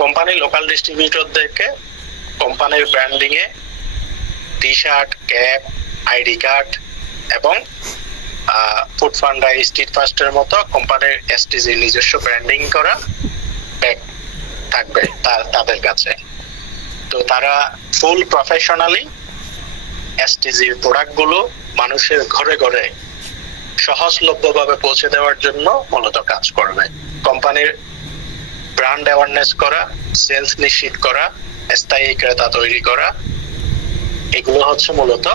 কোম্পানি লোকাল ডিস্ট্রিবিউটরদেরকে কোম্পানির ব্র্যান্ডিং এ T shirt, cap, ID card এবং ফুড পান্ডা, স্ট্রিট ফাস্টের মতো কোম্পানির এসটিজির নিজস্ব ব্র্যান্ডিং করা ব্যাগ থাকবে তাদের কাছে। তো তারা ফুল প্রফেশনালি এসটিজির প্রোডাক্টগুলো মানুষের ঘরে ঘরে সহজলভ্যভাবে পৌঁছে দেওয়ার জন্য মূলত কাজ করবে। কোম্পানির ব্র্যান্ড অ্যাওয়ারনেস করা, সেলস নিশ্চিত করা, স্থায়ী ক্রেতা তৈরি করা, এগুলো হচ্ছে মূলত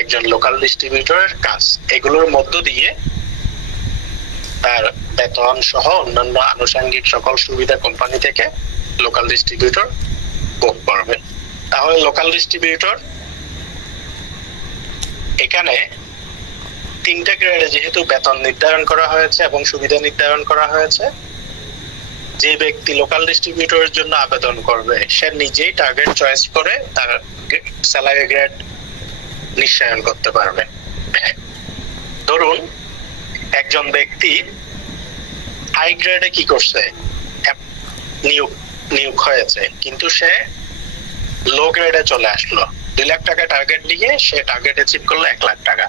একজন লোকাল ডিস্ট্রিবিউটরের কাজ। এগুলোর মধ্য দিয়ে তার বেতন সহ অন্যান্য আনুষঙ্গিক সকল সুবিধা কোম্পানি থেকে লোকাল ডিস্ট্রিবিউটর ভোগ করবে। তাহলে লোকাল ডিস্ট্রিবিউটর এখানে 3টা গ্রেডে যেহেতু বেতন নির্ধারণ করা হয়েছে এবং সুবিধা নির্ধারণ করা হয়েছে, যে ব্যক্তি লোকাল ডিস্ট্রিবিউটরের জন্য আবেদন করবে সে নিজেই টার্গেট চয়েস করে তার স্যালারি গ্রেড নিশ্চয়ন করতে পারবে। ধরুন একজন ব্যক্তি হাই গ্রেডে কি করছে, নিয়োগ হয়েছে, কিন্তু সে লো গ্রেডে চলে আসলো। 2 লাখ টাকা টার্গেট দিয়ে সে টার্গেট অ্যাচিভ করলো 1 লাখ টাকা।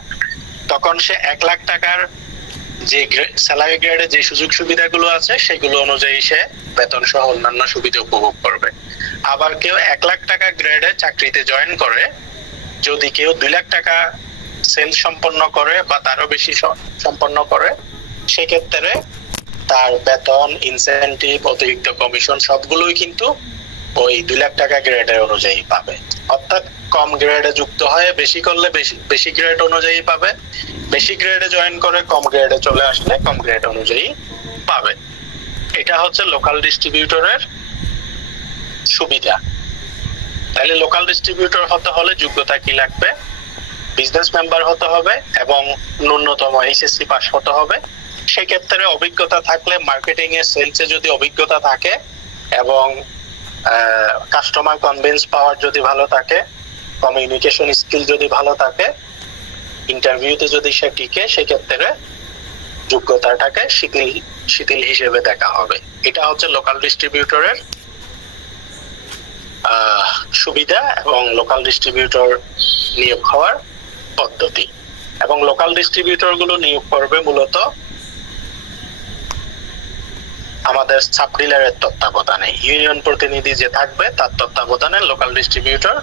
তখন সে 1 লাখ টাকার যে স্যালারি গ্রেডে যে সুযোগ সুবিধাগুলো আছে সেগুলো অনুযায়ী সে বেতন সহ অন্যান্য সুবিধা উপভোগ করবে। আবার কেউ 1 লাখ টাকা গ্রেডে চাকরিতে জয়েন করে, যদি কেউ 2 লাখ টাকা সেলস সম্পন্ন করে বা তারও বেশি সম্পন্ন করে, সেক্ষেত্রে তার বেতন, ইনসেন্টিভ, অতিরিক্ত কমিশন সবগুলোই কিন্তু ওই 2 লাখ টাকা গ্রেডের অনুযায়ী পাবে। অর্থাৎ কম গ্রেডে যুক্ত হয়ে বেশি করলে বেশি গ্রেড অনুযায়ী পাবে, বেশি গ্রেডে জয়েন করে কম গ্রেডে চলে আসলে কম গ্রেড অনুযায়ী পাবে। এটা হচ্ছে লোকাল ডিস্ট্রিবিউটরের সুবিধা। তাহলে লোকাল ডিস্ট্রিবিউটর হতে হলে যোগ্যতা কি লাগবে? বিজনেস মেম্বার হতে হবে এবং ন্যূনতম এইচএসসি পাস হতে হবে। সেক্ষেত্রে অভিজ্ঞতা থাকলে মার্কেটিং এ, সেলসে যদি অভিজ্ঞতা থাকে এবং কাস্টমার কনভিন্স পাওয়ার যদি ভালো থাকে, কমিউনিকেশন স্কিল যদি ভালো থাকে, ইন্টারভিউতে যদি সে টিকে, সেক্ষেত্রে যোগ্যতাটাকে শিথিল হিসেবে দেখা হবে। এটা হচ্ছে লোকাল ডিস্ট্রিবিউটরের সুবিধা এবং লোকাল ডিস্ট্রিবিউটর নিয়োগ হওয়ার পদ্ধতি। এবং লোকাল ডিস্ট্রিবিউটর গুলো নিয়োগ করবে মূলত আমাদের সাব ডিলারের তত্ত্বাবধানে। ইউনিয়ন প্রতিনিধি যে থাকবে তার তত্ত্বাবধানে লোকাল ডিস্ট্রিবিউটর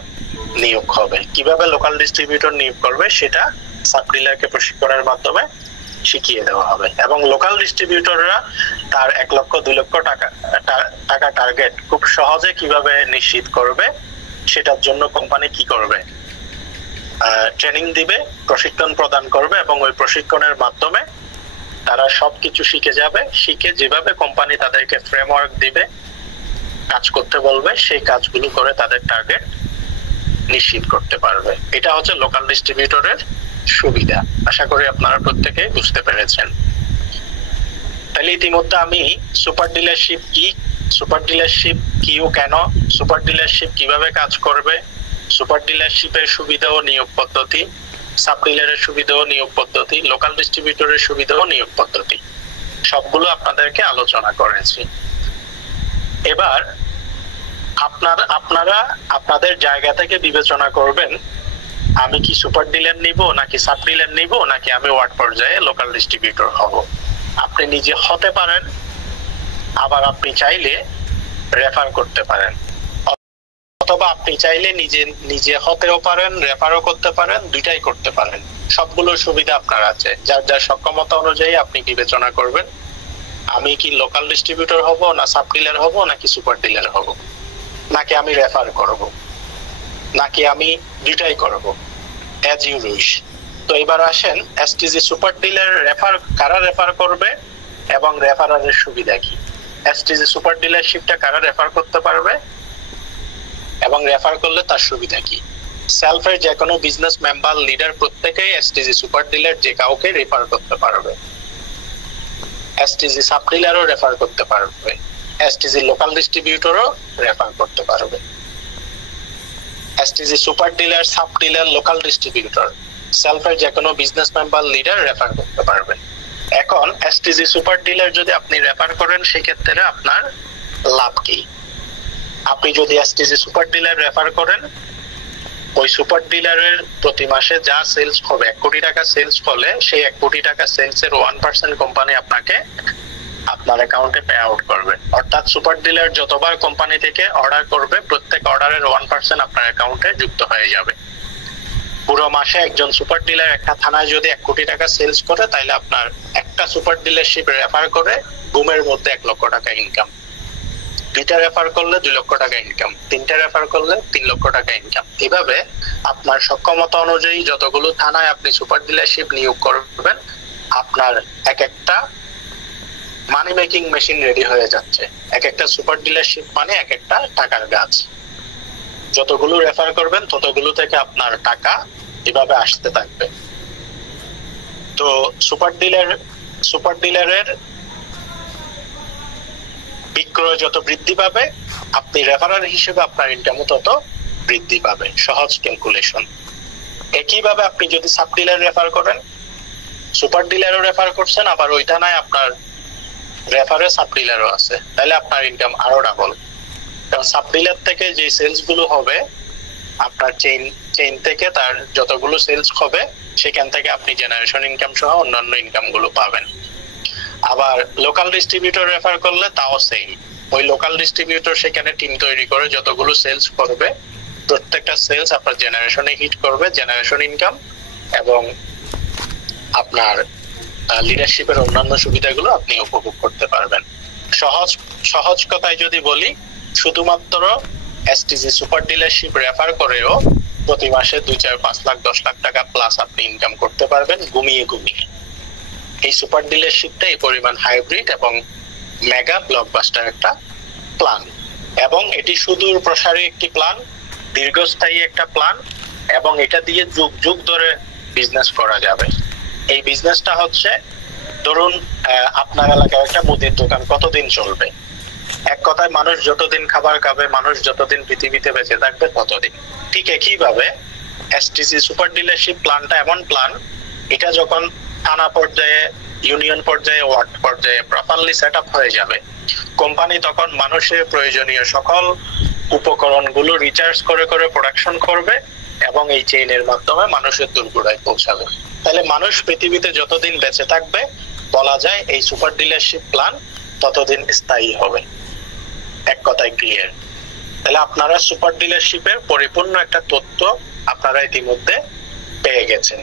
নিয়োগ হবে। কিভাবে লোকাল ডিস্ট্রিবিউটর নিয়োগ করবে সেটা সাব ডিলারকে প্রশিক্ষণের মাধ্যমে শিখিয়ে দেওয়া হবে। এবং লোকাল ডিস্ট্রিবিউটররা তার 1 লক্ষ 2 লক্ষ টাকা টার্গেট খুব সহজে কিভাবে নিশ্চিত করবে সেটার জন্য কোম্পানি কি করবে, ট্রেনিং দিবে, প্রশিক্ষণ প্রদান করবে এবং ওই প্রশিক্ষণের মাধ্যমে তারা সবকিছু শিখে যাবে। শিখে যেভাবে কোম্পানি তাদেরকে ফ্রেমওয়ার্ক দিবে, কাজ করতে বলবে, সেই কাজগুলো করে তাদের টার্গেট নিশ্চিত করতে পারবে। এটা হচ্ছে লোকাল ডিস্ট্রিবিউটরের সুবিধা। আশা করি আপনারা প্রত্যেকে বুঝতে পেরেছেন। তাহলে ইতিমধ্যে আমি সুপার ডিলারশিপ কি, সুপার ডিলারশিপ কি ও কেন, সুপার ডিলারশিপ কিভাবে কাজ করবে, সুপার ডিলারশিপের সুবিধা ও নিয়োগ পদ্ধতি, সাব ডিলারের সুবিধা ও নিয়োগ পদ্ধতি, লোকাল ডিস্ট্রিবিউটরের সুবিধা ও নিয়োগ পদ্ধতি সবগুলো আপনাদেরকে আলোচনা করেছি। এবার আপনারা আপনাদের জায়গা থেকে বিবেচনা করবেন, আমি কি সুপার ডিলার নিব নাকি সাব ডিলার নিব নাকি আমি ওয়ার্ড পর্যায়ে লোকাল ডিস্ট্রিবিউটর হব। আপনি নিজে হতে পারেন, আবার আপনি চাইলে রেফার করতে পারেন, অথবা আপনি চাইলে নিজে হতেও পারেন, রেফারও করতে পারেন, দুইটাই করতে পারেন। সবগুলোর সুবিধা আপনার আছে। যার যার সক্ষমতা অনুযায়ী আপনি বিবেচনা করবেন, আমি কি লোকাল ডিস্ট্রিবিউটর হব না সাব ডিলার হব নাকি সুপার ডিলার হব, নাকি আমি রেফার করব, নাকি আমি দুইটাই করব, অ্যাজ ইউ উইশ। তো এবার আসেন এসটিজি সুপার ডিলার কারা রেফার করবে এবং রেফারের সুবিধা কি। এসটিজি সুপার ডিলারশিপটা কারা রেফার করতে পারবে এবং রেফার করলে তার সুবিধা কি। সেলফের যে কোনো বিজনেস মেম্বার, লিডার প্রত্যেকেই এসটিজি সুপার ডিলার যে কাউকে রেফার করতে পারবে। এসটিজি সাব ডিলারও রেফার করতে পারবে, এসটিজি লোকাল ডিস্ট্রিবিউটরও রেফার করতে পারবে। STG super dealer, sub dealer, local distributor, সেলফের যে কোনো বিজনেস মেম্বার, লিডার রেফার করতে পারবে। এখন এসটিজি সুপার ডিলার যদি আপনি রেফার করেন সেক্ষেত্রে আপনার লাভ কি? আপনি যদি এসটিজি সুপার ডিলার রেফার করেন ওই সুপার ডিলারের প্রতি মাসে যা সেলস হবে, 1 কোটি টাকা সেলস হলে সেই 1 কোটি টাকা সেলস এর 1% কোম্পানি আপনাকে আপনার অ্যাকাউন্টে পে আউট করবে। অর্থাৎ সুপার ডিলার যতবার কোম্পানি থেকে অর্ডার করবে প্রত্যেক অর্ডারের 1% আপনার অ্যাকাউন্টে যুক্ত হয়ে যাবে। পুরো মাসে একজন সুপার ডিলার একটা থানায় যদি 1 কোটি টাকা সেলস করে, তাহলে আপনার একটা সুপার ডিলারশিপ রেফার করে গুমের মধ্যে 1 লক্ষ টাকা ইনকাম, 2টা রেফার করলে 2 লক্ষ টাকা ইনকাম, 3টা রেফার করলে 3 লক্ষ টাকা ইনকাম। এভাবে আপনার সক্ষমতা অনুযায়ী যতগুলো থানায় আপনি সুপার ডিলারশিপ নিয়োগ করবেন, আপনার এক একটা মানি মেকিং মেশিন রেডি হয়ে যাচ্ছে। এক একটা সুপার ডিলারশিপ মানে এক একটা টাকার গাছ। যতগুলো রেফার করবেন ততগুলো থেকে আপনার টাকা এভাবে আসতে থাকবে। তো সুপার ডিলারের বিক্রয় যত বৃদ্ধি পাবে, আপনি রেফারার হিসেবে আপনার ইনকামও তত বৃদ্ধি পাবে। সহজ ক্যালকুলেশন। একইভাবে আপনি যদি সাব ডিলার রেফার করেন, সুপার ডিলারও রেফার করছেন, আবার ওই থানায় আপনার রেফারে সাব ডিলারও আছে, তাহলে আপনার ইনকাম আরো ডাবল। কারণ সাব ডিলার থেকে যে সেলস গুলো হবে, আপনার চেইন থেকে তার যতগুলো সেলস হবে সেখান থেকে আপনি জেনারেশন ইনকাম সহ অন্যান্য ইনকাম গুলো পাবেন। আবার লোকাল ডিস্ট্রিবিউটর রেফার করলে তাও সেম। ওই লোকাল ডিস্ট্রিবিউটর সেখানে টিম তৈরি করে যতগুলো সেলস করবে প্রত্যেকটা সেলস আপনার জেনারেশনে হিট করবে, জেনারেশন ইনকাম এবং আপনার লিডারশিপের অন্যান্য সুবিধাগুলো আপনি উপভোগ করতে পারবেন। সহজ কথায় যদি বলি, শুধুমাত্র এসটিজি সুপার ডিলারশিপ রেফার করেও প্রতি মাসে 2, 4, 5 লাখ 10 লাখ টাকা প্লাস আপনি ইনকাম করতে পারবেন ঘুমিয়ে। এই সুপার ডিলারশিপটা এই পরিমাণ হাইব্রিড এবং মেগা ব্লকবাস্টার একটা প্ল্যান, এবং এটি সুদূর প্রসারী একটি প্ল্যান, দীর্ঘস্থায়ী একটা প্ল্যান, এবং এটা দিয়ে যুগ যুগ ধরে বিজনেস করা যাবে। এই বিজনেসটা হচ্ছে, ধরুন আপনার এলাকায় একটা মুদির দোকান কতদিন চলবে? এক কথায় মানুষ যতদিন খাবার খাবে, মানুষ যতদিন পৃথিবীতে বেঁচে থাকবে ততদিন। ঠিক একইভাবে এসটিসি সুপার ডিলারশিপ প্ল্যানটা এমন প্ল্যান, এটা যখন থানা পর্যায়ে, ইউনিয়ন পর্যায়ে, ওয়ার্ড পর্যায়ে প্রপারলি সেট আপ হয়ে যাবে, কোম্পানি তখন মানুষের প্রয়োজনীয় সকল উপকরণগুলো রিচার্জ করে করে প্রোডাকশন করবে এবং এই চেইনের মাধ্যমে মানুষের দূরগোড়ায় পৌঁছাবে। তাহলে মানুষ পৃথিবীতে যতদিন বেঁচে থাকবে, বলা যায় এই সুপার ডিলারশিপ প্ল্যান ততদিন স্থায়ী হবে। এক কথায় ক্লিয়ার। তাহলে আপনারা সুপার ডিলারশিপের পরিপূর্ণ একটা তথ্য আপনারা ইতিমধ্যে পেয়ে গেছেন।